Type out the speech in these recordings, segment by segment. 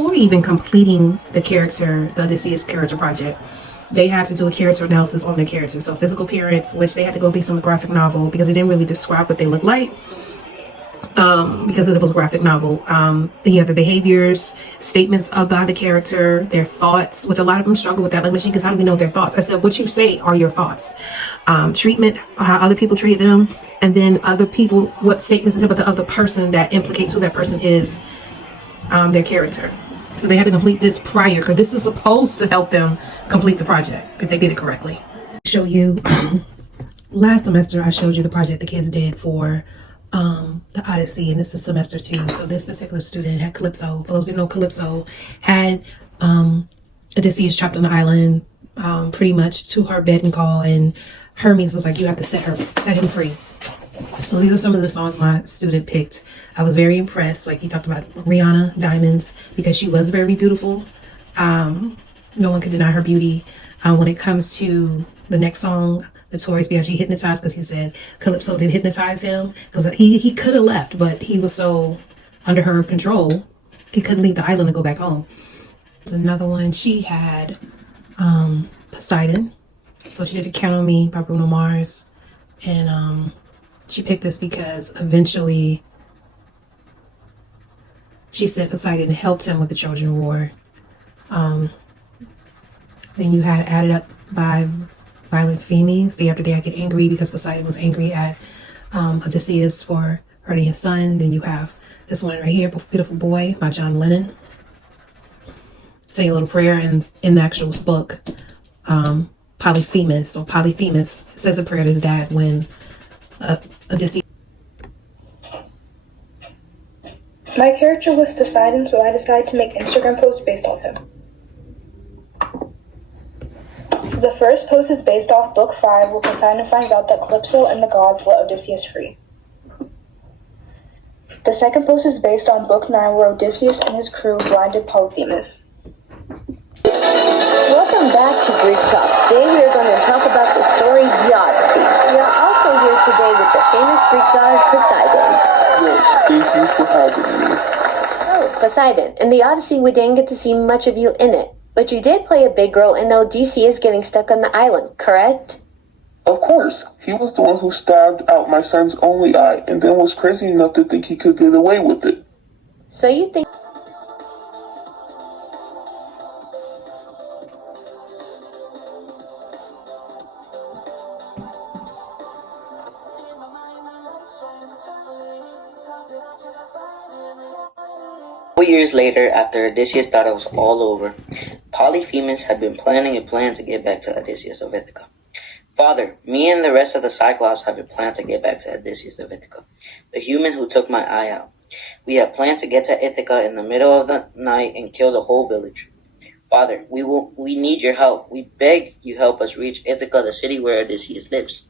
before even completing the Odysseus character project, they had to do a character analysis on their characters. So physical appearance, which they had to go based on the graphic novel because they didn't really describe what they looked like. Because it was a graphic novel. You have the behaviors, statements about the character, their thoughts, which a lot of them struggle with that. Like, machine, because how do we know their thoughts? I said, what you say are your thoughts. Treatment, how other people treat them, and then other people, what statements is about the other person that implicates who that person is, their character. So they had to complete this prior, because this is supposed to help them complete the project if they did it correctly. Show you, last semester I showed you the project the kids did for the Odyssey, and this is semester 2. So this particular student had Calypso. For those who know, Calypso had Odysseus trapped on the island, pretty much to her beck call, and Hermes was like, you have to set him free. So these are some of the songs my student picked. I was very impressed. Like, he talked about Rihanna, Diamonds, because she was very beautiful. No one could deny her beauty. When it comes to the next song, Notorious B.I.G. hypnotized, because he said Calypso did hypnotize him, because he could have left, but he was so under her control he couldn't leave the island and go back home. There's another one. She had Poseidon, so she did Count on Me by Bruno Mars, and she picked this because eventually she said Poseidon helped him with the Trojan War. Then you had Added Up by Violent Femmes. Day After Day I Get Angry, because Poseidon was angry at Odysseus for hurting his son. Then you have this one right here, Beautiful Boy by John Lennon. Say a Little Prayer, and in the actual book, Polyphemus says a prayer to his dad when Odysseus. My character was Poseidon, so I decided to make Instagram posts based off him. So the first post is based off Book 5, where Poseidon finds out that Calypso and the gods let Odysseus free. The second post is based on Book 9, where Odysseus and his crew blinded Polyphemus. Welcome back to Greek Talk. Today we are going to talk about the story The Odyssey. We are also here today with the famous Greek god Poseidon. Yes, thank you for having me. Oh, Poseidon. In the Odyssey we didn't get to see much of you in it. But you did play a big role in Odysseus getting stuck on the island, correct? Of course. He was the one who stabbed out my son's only eye, and then was crazy enough to think he could get away with it. So you think... Years later, after Odysseus thought it was all over, Polyphemus had been planning a plan to get back to Odysseus of Ithaca. Father, me and the rest of the Cyclops have a plan to get back to Odysseus of Ithaca, the human who took my eye out. We have planned to get to Ithaca in the middle of the night and kill the whole village. Father, we need your help. We beg you help us reach Ithaca, the city where Odysseus lives.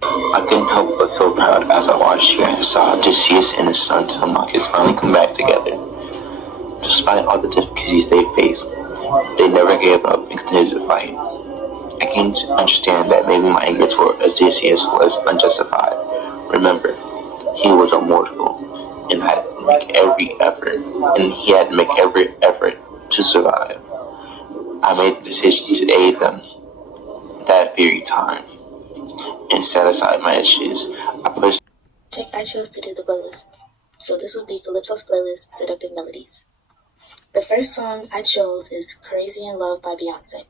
I couldn't help but feel proud as I watched here and saw Odysseus and his son Telemachus finally come back together. Despite all the difficulties they faced, they never gave up and continued to fight. I came to understand that maybe my anger toward Odysseus was unjustified. Remember, he was a mortal and had to make every effort to survive. I made the decision to aid them that very time and set aside my issues. I chose to do the playlist. So this will be Calypso's playlist, Seductive Melodies. The first song I chose is Crazy in Love by Beyonce.